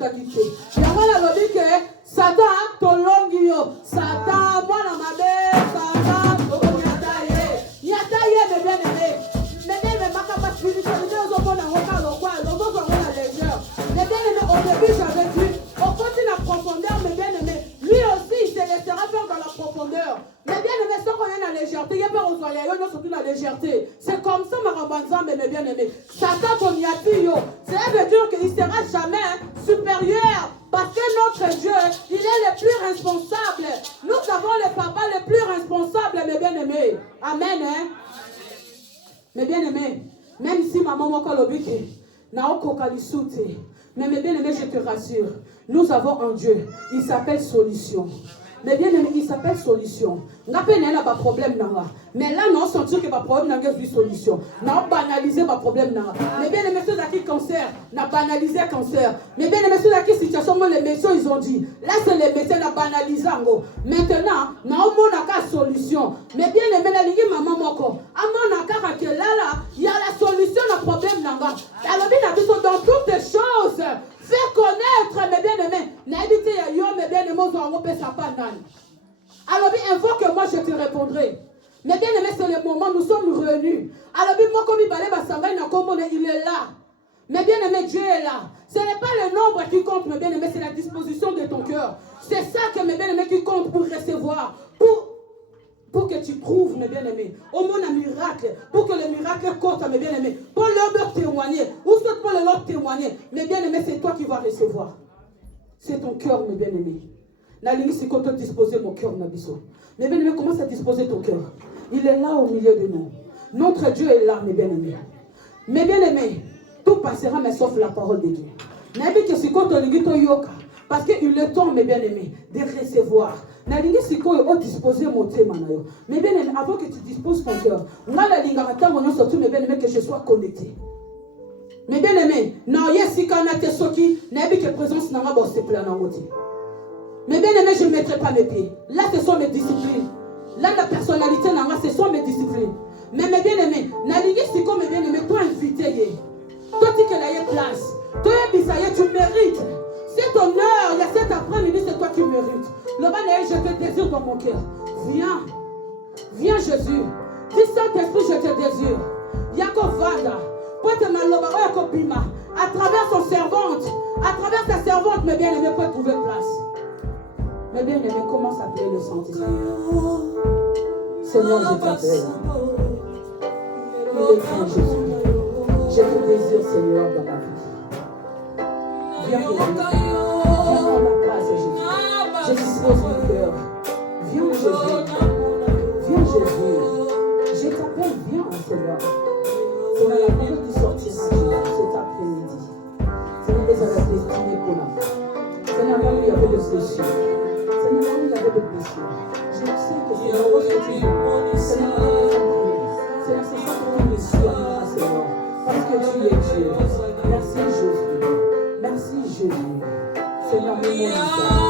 ebotaki te. Yango nalobi ke Satan tolongi yo. Satan mwana mabe, Satan tonyata ye. Nyata ye mes bien-aimés. Mais makaba spiritualité ozomona ngoka lokwa, ozozonga na légère. Mes bien-aimés, au début j'avais dit, on continue la profondeur, mes bien-aimés. Lui aussi, il se laissera faire dans la profondeur. Mais bien-aimés, sans qu'on ait la légèreté, il n'y a pas aux oreilles, il y a surtout la légèreté. C'est comme ça, ma rambanzan, mes bien-aimés. Satan, ton yatio, cela veut dire qu'il ne sera jamais supérieur. Parce que notre Dieu, il est le plus responsable. Nous avons le papa le plus responsable, mes bien-aimés. Amen, hein? Mes bien-aimés, même si maman m'a colobiki, n'a aucun calisouté. Mais mes bien-aimés, je te rassure, nous avons un Dieu, il s'appelle Solution. Mais bien aimé, il s'appelle Solution. N'a pas de problème. Mais là, nous sentir que ma problème n'a pas de solution. Nous avons banalisé ma problème. Mais bien aimé, ceux qui cancer, n'a banalisé cancer. Mais bien aimé, ceux qui situation, les médecins, ils ont dit. Là, c'est les médecins qui ont banalisé. Maintenant, nous avons une solution. Mais bien aimé, la ligue, maman, il y a la solution au problème. Alors, dans toutes les choses, fais connaître mes bien-aimés. N'habitez pas, mes bien-aimés, alors, invoque-moi, je te répondrai. Mais bien-aimés, c'est le moment, nous sommes réunis. Alors, moi, comme il est là. Mais bien-aimé, Dieu est là. Ce n'est pas le nombre qui compte, mes bien-aimés, c'est la disposition de ton cœur. C'est ça que mes bien-aimés qui compte pour recevoir. Pour que tu trouves, mes bien-aimés, au moins un miracle, pour que le miracle compte, mes bien-aimés, pour leur témoigner, ou soit pour leur témoigner, mes bien-aimés, c'est toi qui vas recevoir. C'est ton cœur, mes bien-aimés. Nalingi, c'est quand tu disposer mon cœur, Nabiso. Mes bien-aimés, commence à disposer ton cœur. Il est là au milieu de nous. Notre Dieu est là, mes bien-aimés. Mes bien-aimés, tout passera, mais sauf la parole de Dieu. Nabi, que c'est quand tu yoka. Parce qu'il est temps, mes bien-aimés, de recevoir. Nalingi siko yo disposer mon thème. Mais bien aimé, avant que tu disposes ton cœur, moi la linga attend surtout mes bien aimés que je sois connecté. Mais bien aimé, non yes kana te soki, nabi que présence n'a pas se plan en côté. Mais bien aimé, je ne mettrai pas mes pieds. Là ce sont mes disciplines. Là la personnalité n'a ce sont mes disciplines. Mais mes bien aimés, nalingi siko mes bien aimés, toi invité. Toi tu que la place. Toi bisaye tu mérites. C'est ton heure, il y a cet après-midi, c'est toi qui mérites. Le banais, je te désire dans mon cœur. Viens. Viens Jésus. Dis Saint-Esprit, je te désire. Yako Vanda. À travers son servante. À travers ta servante, mes bien-aimés, peut trouver place. Mes bien-aimés, commence à appeler le Saint-Esprit. Seigneur, je t'appelle. Il est temps, Jésus. Je te désire, Seigneur, dans ma vie. Viens dans la place, Jésus. Je dispose mon cœur. Viens, Jésus. Viens, Jésus. Je t'appelle, viens, Seigneur. Seigneur, la parole qui sortira, Jésus, cet après-midi. Seigneur, les a destinés pour la. Seigneur, là où il y avait des péchés. Seigneur, là où il y avait des péchés. Je sais que Seigneur, lorsque tu es, Seigneur, c'est ça que tu me suis, Seigneur. Parce que tu es Dieu. Merci, Jésus. Merci, Jésus. Seigneur, mon ça.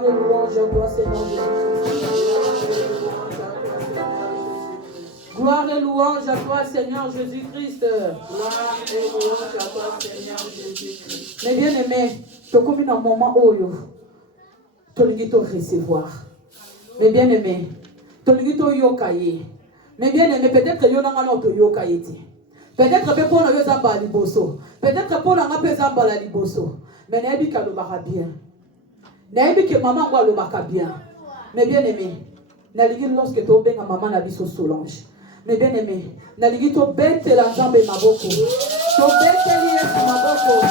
Gloire et louange à toi, Seigneur Jésus-Christ. Gloire et louange à toi, Seigneur Jésus-Christ. Gloire et louange à toi, Seigneur Jésus-Christ. Mes bien-aimés, tu as commis dans un moment où tu as recevoir. Mes bien-aimés, tu as yokaye. Mes bien-aimés, peut-être que tu as yokaye. Peut-être que pour nous zamba liboso. Peut-être que pour nous zamba la liboso. Mais n'aie pas le baka bien. N'aie pas que maman voit le baka bien. Mes bien-aimés, n'aligi lorsque tu as maman na biso Solange. Mes bien-aimés, n'aligi to bête la jambe maboko. To bête lié maboko.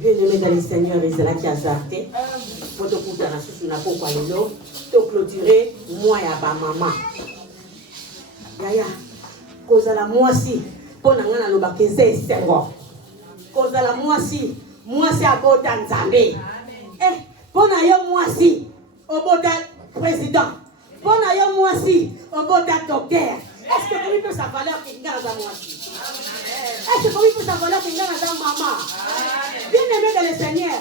Bien-aimé dans le Seigneur, Israël qui a zarté, pour te couper dans la soupe, n'a pas quoi te clôturer, moi et ma maman. Yaya, cause à la moisi, pour n'en avoir le baquet, c'est Senghor. Cause à la moisi, moi c'est à Botan Zambé. Eh, pour n'avoir moisi, au Botan président. Pour n'avoir moisi, au Botan docteur. Est-ce que vous pouvez savoir qu'il y a dans moisi? Est-ce que vous pouvez savoir qu'il y a dans maman? Bien-aimé dans le Seigneur,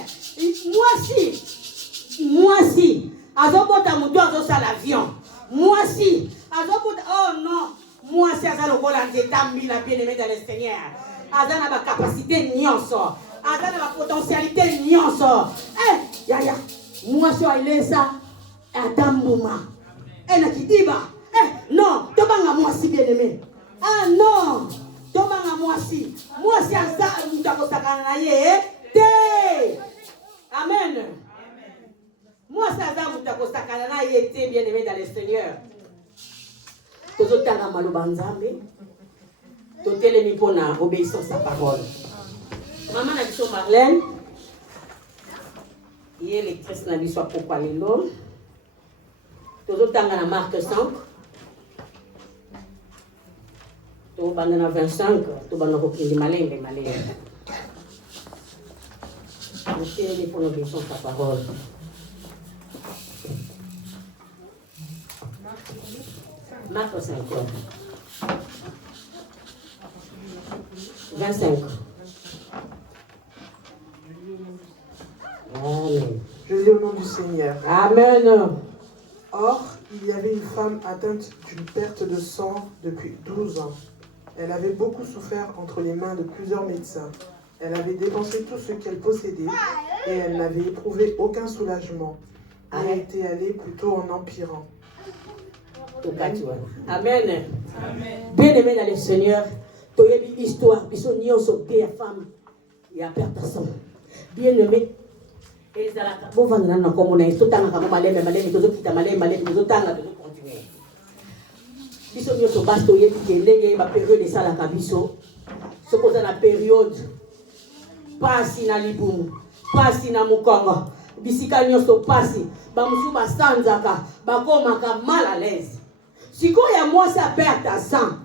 moi si, azobota mutu azosa l'avion. Moi si, azobota, oh non, moi si azalokola nzeta mbila bien-aimé dans le Seigneur. Azana ba capacité nyonso, azana ba potentialité nyonso. Eh, yaya, moi si ailesa, atambuma. Na kidiba. Non, tobanga moi si bien-aimé. Ah non, tobanga moi si aza mutakosakana na ye. Amen. Moi, ça va vous t'accoster bien-aimé dans le Seigneur. Tous autres temps malobanzambe, tout est mis pour la obéissance à la parole. Maman n'a dit Marlène, il est lectrice n'a dit pour parler l'homme. Tous autres temps dans Marc 5. Tout dans 25, tout dans le malin. Nous pour l'obéissance à la parole. Marc 5. 25. Amen. Je lis au nom du Seigneur. Amen. Or, il y avait une femme atteinte d'une perte de sang depuis 12 ans. Elle avait beaucoup souffert entre les mains de plusieurs médecins. Elle avait dépensé tout ce qu'elle possédait et elle n'avait éprouvé aucun soulagement. Elle était allée plutôt en empirant. Amen. Bien-aimé dans le Seigneur, tu as une histoire, puis son union sur des femmes, il y a perte de sang. Bien-aimé, et ça la vous vendez dans comme on est tout le temps comme malé tout qui t'a malé tout temps de continuer. Puis son union sur basse, tu as dit que les va période de ça la cabisso, Ce qu'on a la période. Pasi na libumu. Pasi na mukongo. Bisika nyoso pasi. Bamusu basanzaka. Bakomaka mal à l'aise. Si quand y a moi ça perd ta sang.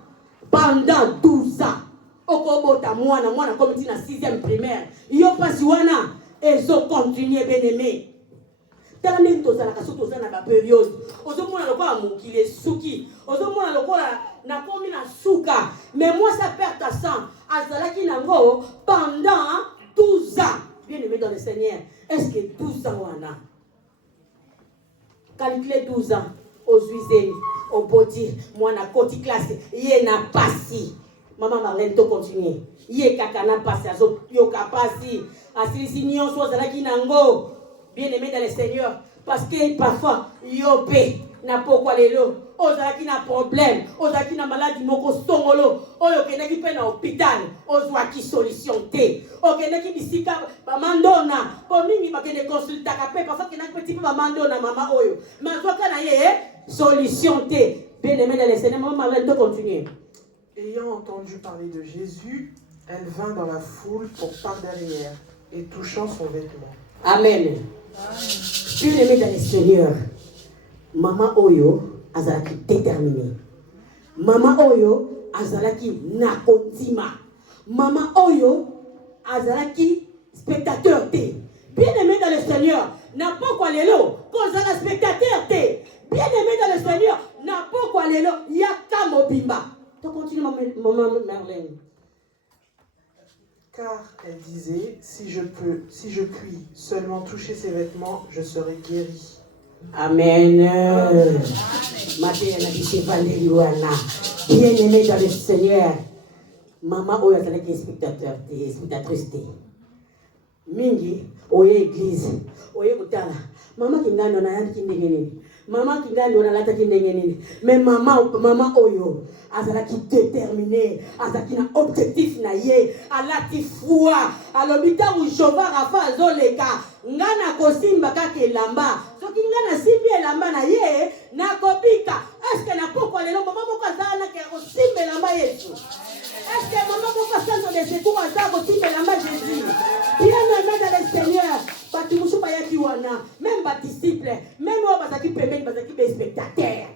Pendant 12 ans. Okobota mwana comme tu na 6e primaire. Yo pasi wana. Ezo continuer bien aimé. Tellement tozala kaso na ba période. Ozomona lokola mokile suki. Ozomona lokola na komi na suka. Mais moi ça perd ta sang. Azalaki nango pendant 12 ans. Bien aimé dans le Seigneur. Est-ce que 12 ans wana? Calculez 12 ans. Aux Uizeni, au Bodi, moi na koti classe. Yé na passi. Maman Marlène to continue. Yé kaka na passi. Azo yoka passi. Asilisi nyonso azalaki nango. Bien aimé dans le Seigneur. Parce que parfois, yopé, n'a pas quoi les lots. Ozaki na problème. Ozaki na maladie moko songolo. Oyo kenaki pe na hôpital. Ozwaki solution te. Okenaki bisika bamandona. Komingi bakene consultaka pe. Parfois kenaki petit peu bamandona mama oyo. Mazwaka na ye solution te. Bien aimé dans le Seigneur. Maman Marlène de continuer. Ayant entendu parler de Jésus, elle vint dans la foule pour par derrière et touchant son vêtement. Amen. Bien aimé dans le Seigneur. Maman Oyo azalaki déterminée. Maman Oyo azalaki nakondima. Maman Oyo azalaki spectateur te. Bien aimé dans le Seigneur. N'a pas quoi les lots. Kozala spectateur te. Bien aimé dans le Seigneur. N'a pas quoi les lots. Yaka mobimba. Tu continues maman Marlène. Car elle disait, si je puis seulement toucher ses vêtements, je serai guérie. Amen. Bien aimé dans le Seigneur. Maman oyo azalaki spectateur te, spectatrice te. Mingi oye église, oye kutala. Mama kingano na yandi kindenge nini. Mama kingano na lata kindenge nini. Mais maman oyo azalaki déterminée, azalaki na objectif na ye, alati foi. Alobita mu Jova Rafa azoleka. Ngana kosimba kaka elamba. Soki ngana simbi elamba na ye, nakobika. Est-ce que na poko lelo mama moko azala ke kosimba elamba Yesu? Est-ce que maman moko santo de secours azala kosimba elamba Jésus? Bien aimé dans le Seigneur. Bati musu bayaki wana, même ba disciple, même wa bazaki pembeni, bazaki be spectateur.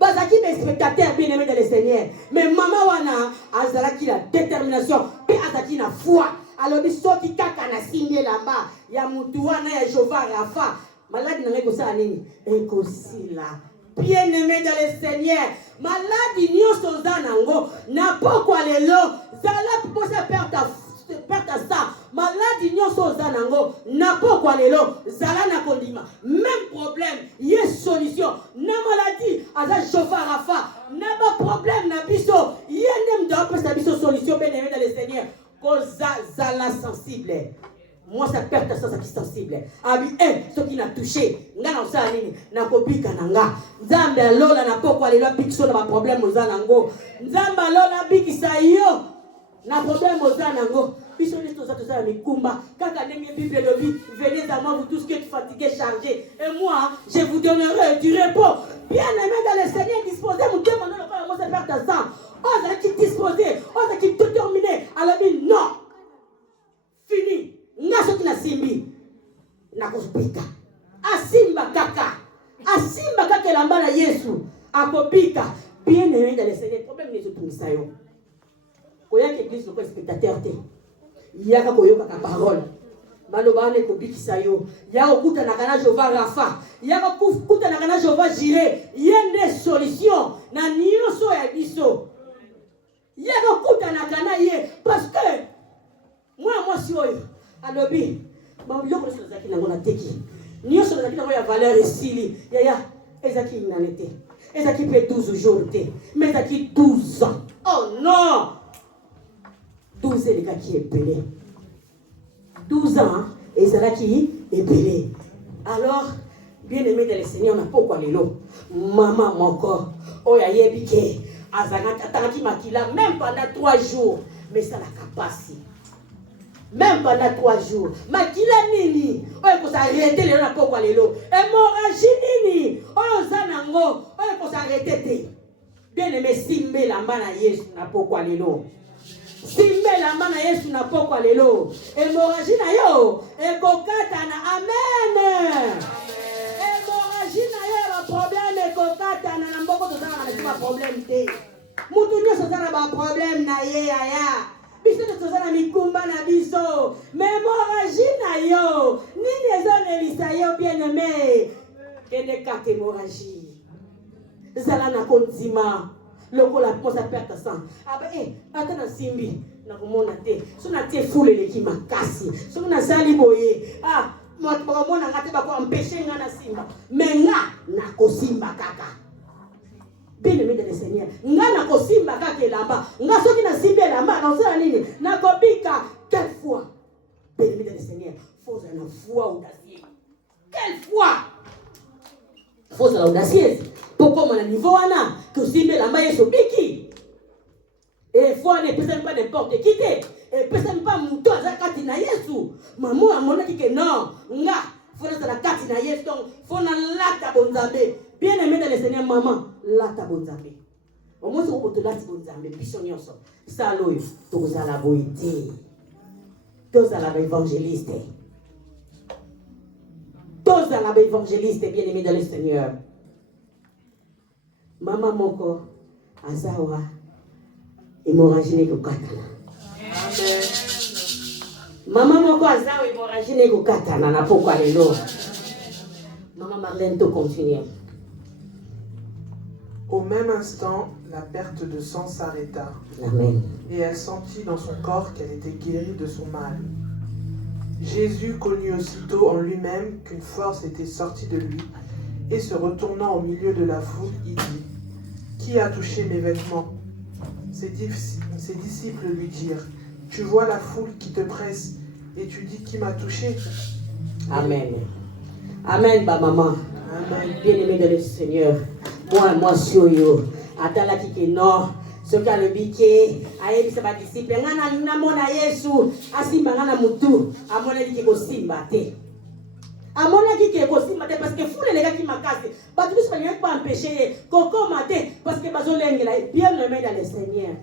Bazaki be spectateur bien aimé dans le Seigneur. Mais maman wana azalaki la détermination, pe azaki na foi. Alors bisoki kaka na signé là-bas, ya mutu wana ya Jova Rafa. Malade na ngeko sa nini? Ekosila. Bien aimé dans le Seigneur. Malade nyonso zanango, na pokwa lelo, zala posa perdre ça. Malade nyonso zanango, na pokwa lelo, zala na kondima. Même problème, yes solution. Na maladie, aza Jova Rafa. Na ba problème na biso, yenem da pesa biso solution bien aimé dans le Seigneur. Koza zala sensible. Moi ça perd ça qui sensible. Abi ce qui n'a touché. Ngana osala nini? Na kopika nanga. Nzambe lola na pokwa lelo bikso na ba problème ozanango. Nzamba lola bikisa yo. Na problème ozanango. Biso les tous ça mikumba. Kaka ndenge Bible lobi, venez à moi vous tous qui êtes fatigués, chargés. Et moi, je vous donnerai du repos. Bien aimé dans le Seigneur, disposez mon Dieu maintenant le moi ça perd ça. On a qui disposer, on a qui déterminer. Alors dit non. Fini. Ngaso kina simbi. Nakopika. Asimba kaka. Asimba kaka lamba na Yesu. Akopika. Bien aimé dans le Seigneur, problème n'est tout ça yo. Koya que église le spectateur te. Yaka koyoka ka parole. Maloba ne kobikisa yo. Ya okuta na kana Jova Rafa. Ya okuta na kana Jova Jireh. Yende solution na nyonso ya biso. Ya okuta na kana ye parce que moi si oyo alobi ba yo ko so zaki na ngona teki. Nyonso zaki na ya valeur esili. Ya ezaki inanete. Ezaki pe 12 jours te. Mais ezaki 12 ans. Oh non. 12 ans, les gars qui est belé. 12 ans, et ça qui est belé. Alors, bien aimé dans le Seigneur, on n'a pas quoi les lots. Maman, mon corps, oh, ya yebike, azanaki makila, même pendant 3 jours. Mais ça la capacité. Même pendant 3 jours. Makila nini, oh, il faut s'arrêter, les lots, on n'a pas quoi les lots. Hémorragie nini, oh, zanango, oh, il faut s'arrêter. Bien aimé, simbe, la mana, yes, on n'a pas quoi les lots. simbela mana Yesu na pokwa lelo hémorragie na yo ekokatana amen hémorragie na yo ba problème ekokatana na mboko tozala na ba problème te mutu nyonso tozala ba problème na ye yaya biso tozala mikumba na biso hémorragie na yo nini ezolelisa yo bien aimé kende kaka hémorragie zala na kondima lokola posa perte sang aba ata na simbi na komona te so na te fule leki makasi so na sali boye bakomona nga te bako empêcher nga na simba mais nga na kosimba kaka bien aimé de le Seigneur nga na kosimba kaka elamba nga soki na simbi elamba na osala nini na kobika quelle fois bien aimé de le Seigneur faut na foi audacieuse quelle fois faut la audacieuse pourquoi mon niveau wana que simbi elamba yeso biki et foi ne peut pas n'importe qui te et peut pas muto azakati na Yesu maman amonaki que non nga faut la kati na Yesu donc faut na lata bonzambe bien aimé dans le Seigneur maman lata bonzambe au moins on peut lata bonzambe biso nyonso saloyo tozala boité tozala évangéliste tozala évangéliste bien aimé dans le Seigneur maman moko azawa hémorragie ne kokatana. Amen. Maman moko azawa hémorragie ne kokatana na pokwa lelo. Maman Marlène to continue. Au même instant, la perte de sang s'arrêta. Amen. Et elle sentit dans son corps qu'elle était guérie de son mal. Jésus connut aussitôt en lui-même qu'une force était sortie de lui, et se retournant au milieu de la foule, il dit: Qui a touché mes vêtements? Ses disciples lui dirent: Tu vois la foule qui te presse et tu dis: Qui m'a touché? Amen. Amen, ba maman. Amen. Bien-aimé de le Seigneur. Moi, soyo. Atala kike non. Ce qu'a le biquet, aïe, ça va disciple. Ngana mona Yesu, asimba ngana mutu. Amona dike ko simba te. Amona dike ko simba te parce que foule les gars qui m'a cassé. Bah tu ne peux pas empêcher. Koko maté parce que bazolenge là bien aimé dans le Seigneur.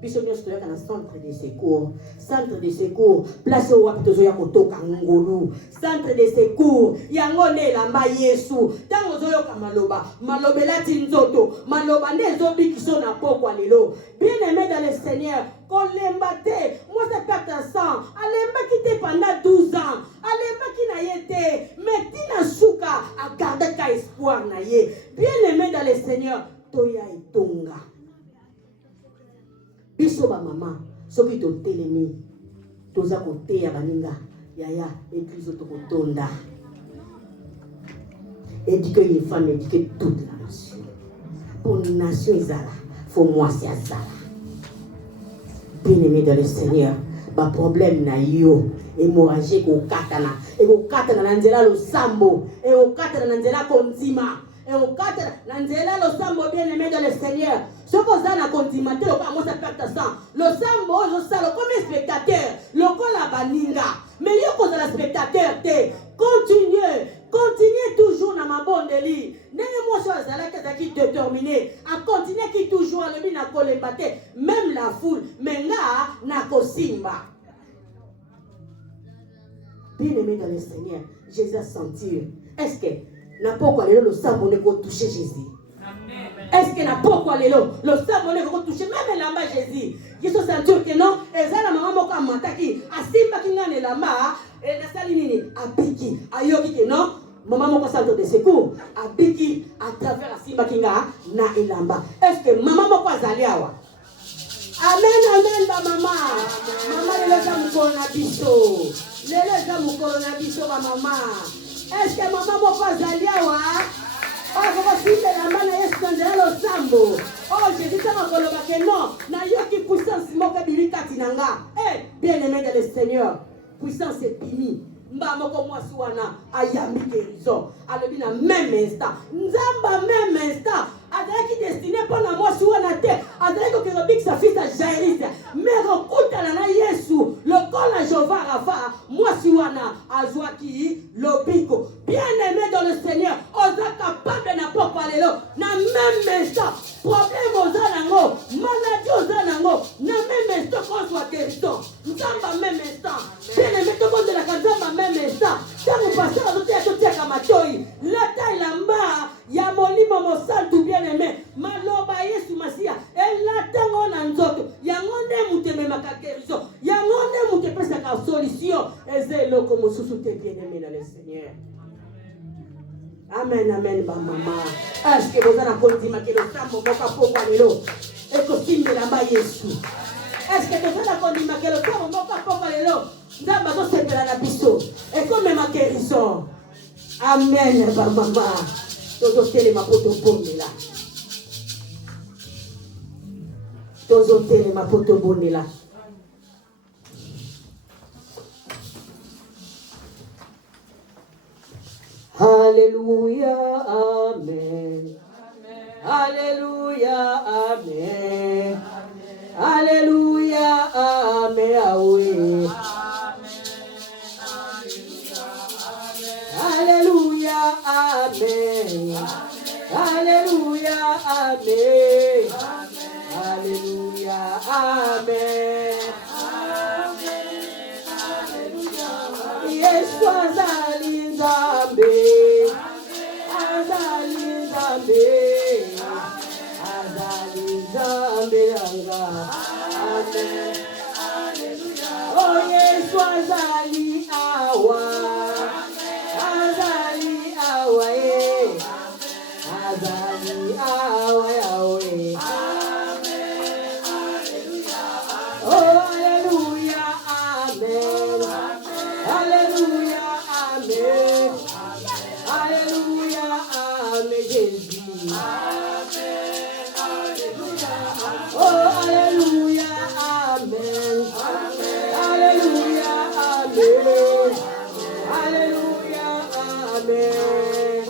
Bisogna studiare un centre de secours. Centre de secours. Place au wapitozo ya kotoka ngolu. Centre de secours. Yangone lamba Yesu. Tango zoyo kamaloba. Malobela tinzoto. Maloba nezo bikiso na pokwa lelo. Bien aimé dans le Seigneur. Kolembate. Moi c'est pas ta sang. Alemba qui te pendant 12 ans. Alemba qui na yete. Mais tina souka. A garder ka espoir na ye. Bien aimé dans le Seigneur. Toya itonga. Biso ba mama soki to telemi toza kote ya baninga yaya église to kotonda éduquer une femme éduquer toute la nation pour une nation izala faut moi c'est azala bien aimé dans le Seigneur ba problème na yo hémorragie ko katana e ko katana na nzela lo sambo e ko katana na nzela kontima et au 4 nanzela lo sambo bien aimé dans le Seigneur ce qu'on a continué au pas moi ça perd sang le sambo je sais comme spectateur le kola baninga mais yo ko la spectateur te continuez toujours dans ma bonne délit nene moi ça zala qui déterminé à continuer qui toujours le bin na kolembate même la foule mais nga na kosimba bien aimé dans le Seigneur Jésus a senti est-ce que n'a pas quoi le sambo ne peut toucher Jésus. Est-ce que n'a pas quoi le sambo ne peut toucher même la main Jésus. Jésus sentir que non et ça la maman moko amataki asimba kinga la main et la sali nini abiki ayoki que non maman moko centre de secours abiki à travers asimba kinga na elamba. Est-ce que maman moko azali awa? Amen ba mama. Mama le za mukolo na biso. Le za mukolo na biso ba mama. Est-ce que maman m'a pas allé à wa? Oh, vous avez la main à Yesu dans le sambo. Oh, Jésus t'a encore que non. Na yoki puissance moka bili katinanga. Eh, bien aimé dans le Seigneur. Puissance est bimi. Mba moko mwasi wana ayambi guérison. Alobi na même instant. Nzamba même instant. Adaki destiné pour la mwasi wana te. Adaki ko robik sa fils à Jairus. Mais rokuta na Yesu. Le col à Jova Rafa. Mwasi wana azwaki lobiko. Bien aimé dans le Seigneur. Oza capable na papa lelo. Na même instant. Problème oza nango. Maladie oza nango. Na même instant qu'on soit solution. Ezelo comme sous tes bien-aimés dans le Seigneur. Amen, amen, maman. Est-ce que vous avez entendu que le sang mon papa pour lelo et que signe la main Jésus. Est-ce que vous avez entendu que le sang mon papa pour lelo ndamba to sepela na biso et comme ma guérison. Amen, maman. Tozo tele mapoto bondela. Tozo tele mapoto bondela. Alléluia, amen. Alléluia, amen. Alléluia, amen. Ah oui. Alléluia, amen. Alléluia, amen. Alléluia, amen. Yesu azali Nzambe, azali Nzambe, azali Nzambe yanga. Amen. Oh Yesu azali awa, azali awa ye, azali awa yawe. Oh Alléluia, amen. Alléluia, amen. Alléluia, amen, Jésus. Oh, Alléluia, amen. Alléluia, amen. Alléluia, amen.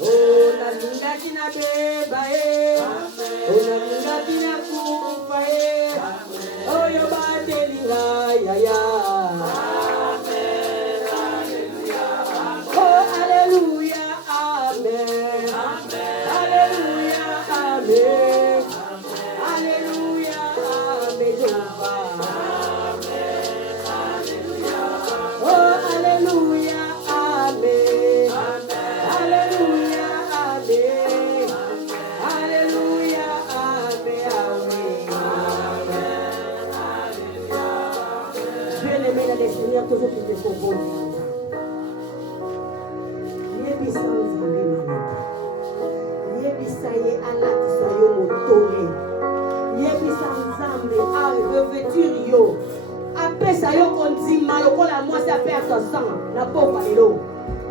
Oh, nalinga tina beba e. Oh, nalinga tina kufa e. Oh, yo batelinga ya ya. Oh, Alléluia, amen. Alléluia, amen. Alléluia, amen, Jéhovah. Oh, Alléluia, amen. Alléluia, amen. Alléluia, amen. Bien-aimé dans le Seigneur, toujours qui te faut bon. Yebisa Nzambe manaka. Yebisa ye alatisa yo motore. Yebisa Nzambe a revêtir yo. Apesa yo kondima lokola mwasi apesa sang na pokwa lelo.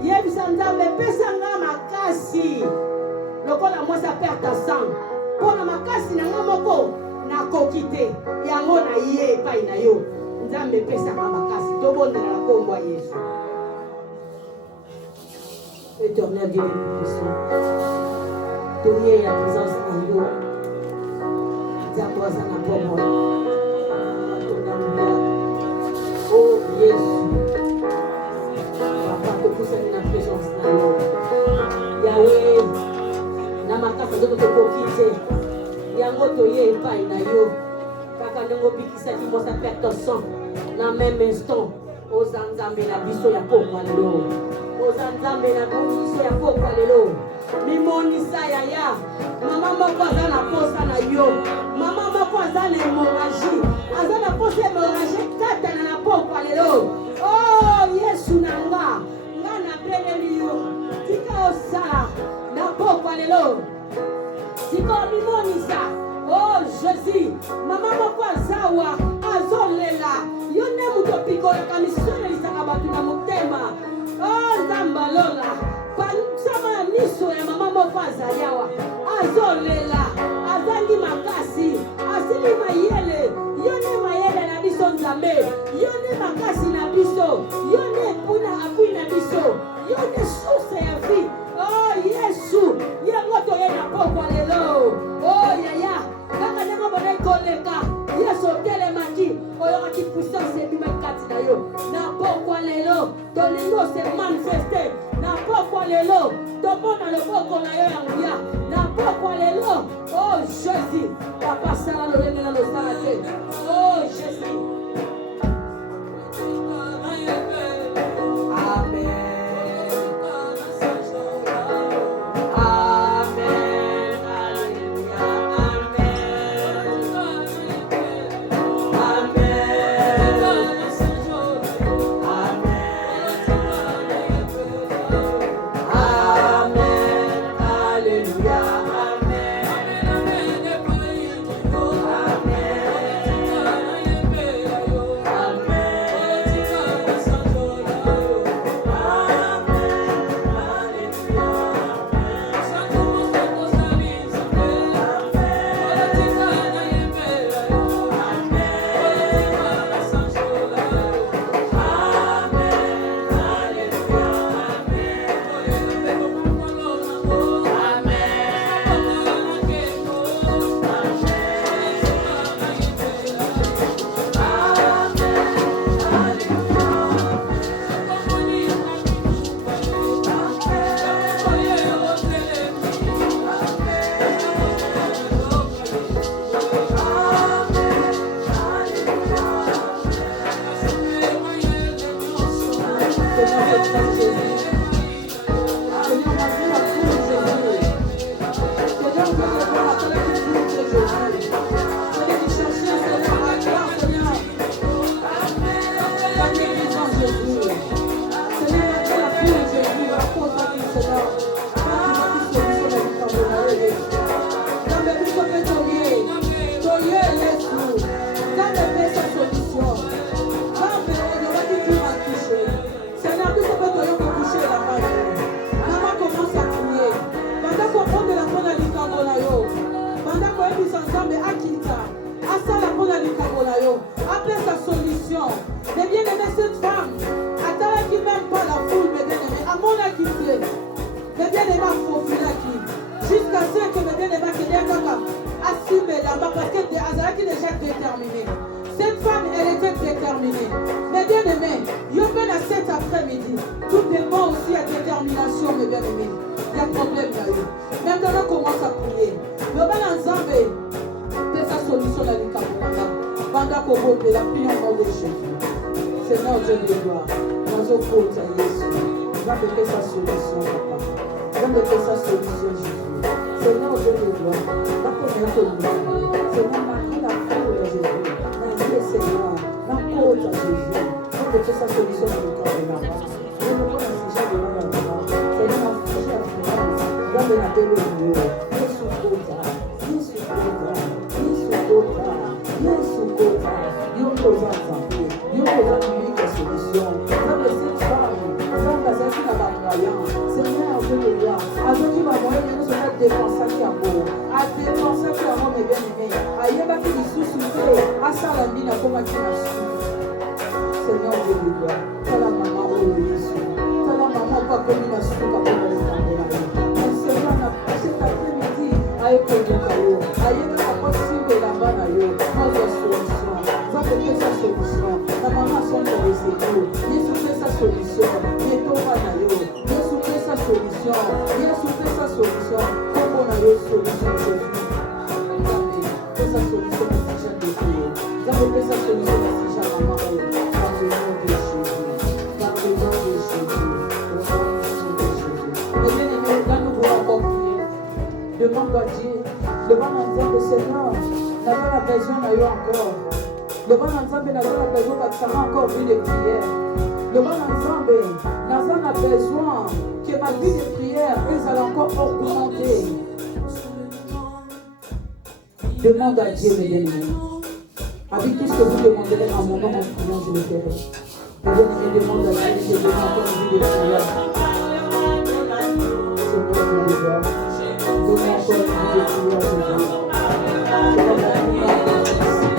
Yebisa Nzambe pesa nga makasi lokola mwasi apesa sang. Pona makasi na nga moko nakoki te. Yango na ye epai na yo. Nzambe pesa nga makasi. Tobondela na kombo ya Yesu. Éternel Dieu puissant, donner la présence en nous. Dites-moi ça n'a pas moi. Oh Jésus, papa te pousse à la présence en nous. Yahweh, na makasa zote te kokite. Yango toye epai na yo. Kaka ndongo bikisa ki mosa perte sang. Na même instant, ozanzambe na biso ya pokwa lelo. Ozanzambe na biso ya pokwa lelo. Mimonisa yaya. Mama moko aza na posa na yo. Mama moko aza na hémorragie. Aza na posa hémorragie kata na pokwa lelo. Oh Yesu nanga. Nga na beleli yo. Tika osala na pokwa lelo. Tika mimonisa. Oh Jésus. Mama moko azawa. Azolela. Yo ne muto pikola kamisole lisaka batu na motema. Oh Nzamba lola. Sama miso ya mama moko azali awa. Azolela. Azangi makasi. Asili mayele. Yo ne mayele na biso Nzambe. Yo ne makasi na biso. Yo ne apui na biso. Yo ne source ya vie. Oh Yesu. Yango toye na pokwa lelo. Oh yaya. Kaka nemo bone koleka. Yesu telemaki. Oyokaki puissance ebima kati na yo. Na pokwa lelo. Tolingo se manifeste. Na pokwa lelo. Topona loboko na yo ya nguya. Na pokwa lelo. Oh Jésus. Papa sala lolenge na losala te. Oh Jésus. Amen. Amen. Alléluia. Amen. Cette femme, elle était déterminée. Mais bien aimé, Yoben à cet après-midi, tout dépend aussi à détermination, mes bien-aimés. Il y a un problème là. Maintenant, on commence à prier. Yoben en Zambé, c'est sa solution à l'Ikamonanga. Pendant qu'on vote, la prière au nom de Jésus. Seigneur Dieu de gloire, dans un faute à Jésus. Zambé fait sa solution, papa. Zambé fait sa solution, Jésus. Seigneur Dieu de gloire, la première solution. Seigneur, Marie, la foule, Jésus. Seigneur, la côte à Jésus. On peut faire sa solution dans le corps de la mort. Je ne peux pas s'agir de la mort. Seigneur, ma fille à France, va me la belle au mieux. Yesu kota, Yesu kota, Yesu kota, Yesu kota. Yoko zanzambe, Yoko zanzambe la solution. Dans les cette femme, dans la zaki na ba croyant. Seigneur, je te vois. Avec qui va moyen de nous faire dépenser qui a beau. À dépenser qui a beau, mes bien-aimés. Ayeba qui nous souffle. Asalambi na koma kina su. Seigneur Dieu de gloire, tala maman au Yesu, tala maman pas comme na su ka koma le kambela. Seigneur na cet après-midi, aye koyoka yo, aye na possible la bana yo, notre solution. Va faire sa solution. La maman son pour les écoles. Yesu fait sa solution. Yeto bana yo. Yesu fait sa solution. Yesu fait sa solution. Comment na yo solution Jésus. Amen. Fait sa solution. Vous avez fait sa solution à ce genre par le nom de Jésus. Par le nom de Jésus. Mais bien aimé, là nous voulons encore prier. Demande à Dieu. Demande à Dieu que Seigneur, nous avons la besoin d'aller encore. Demande à Dieu, nous avons la besoin de encore vie de prière. Demande à Dieu, nous avons besoin que ma vie de prière, elle allait encore augmenter. Demande à Dieu, mes bien-aimés. Avec tout ce que vous demanderez en mon nom, en priant, je le ferai. Les bien-aimés demandent à Dieu, je demande encore une vie de prière. Seigneur, je le vois. Donne encore une vie de prière, Jésus.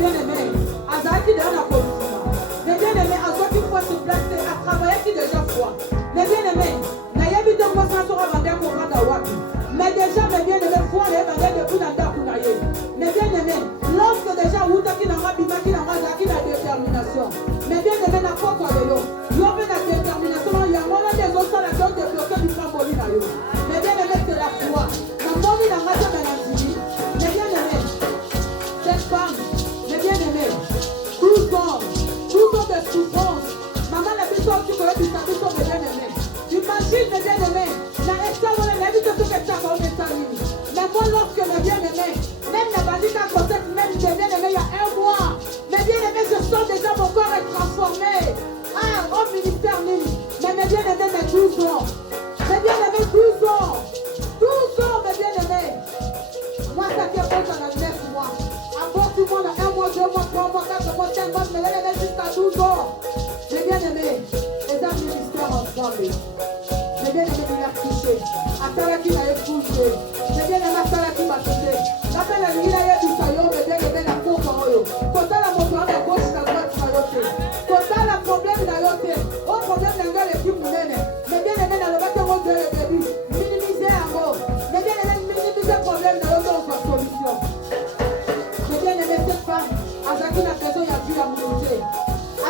bien-aimés, Azaki de la police. Mes bien-aimés, Azaki fois se placer, à travailler qui déjà foi. Mes bien-aimés, Nayabi de moi sans sera vendé pour rendre à Waki. Mais déjà, mes bien-aimés, foi les vendé depuis la terre pour naïe. Mes bien-aimés, lorsque déjà Outa qui n'a pas bima, qui n'a pas qui n'a détermination. Mes bien-aimés, n'a pas quoi de l'eau. Il y a une détermination, il y a moins des autres qui ont débloqué du femme au naïe. Mes bien-aimés, c'est la foi. La mort, il n'a pas de maladie. Mes bien-aimés, cette femme, mes bien-aimés, 12 ans de souffrance. Maman n'a plus sorti que tu t'as plus mes bien-aimés. Imagine mes bien-aimés, la restaurant, la vie de tout le temps, mais moi, lorsque mes bien-aimés, même la bandit à côté, même mes bien-aimés, il y a un mois, mes bien-aimés, je sens déjà mon corps est transformé. Ah, au ministère, mais mes bien-aimés, mes 12 ans. Mes bien-aimés, 12 ans. 12 ans, mes bien-aimés. Moi, ça fait pas dans la 9 mois. Encore tout le monde, 1 mois, 2 mois, 3 mois, 4 mois, 5 mois, mes bien-aimés, jusqu'à 12 ans. Mes bien-aimés, les hommes ministères ensemble. Mes bien-aimés, il a touché. À travers qui m'a épousé. Mes bien-aimés, à travers qui m'a touché. La peine à l'île, il y a du saillot, mes bien-aimés, la peau par eux. Quand la moto, la gauche, la droite, la yoté. Quand la problème, la yoté. Au problème, la gueule, et puis moulene. Mes bien-aimés, dans le bâtiment de le début. Minimiser un mot. Mes bien-aimés, minimiser le problème, la yoté, on voit solution. Mes bien-aimés, cette femme, à chacune la raison, il y a dû la montrer.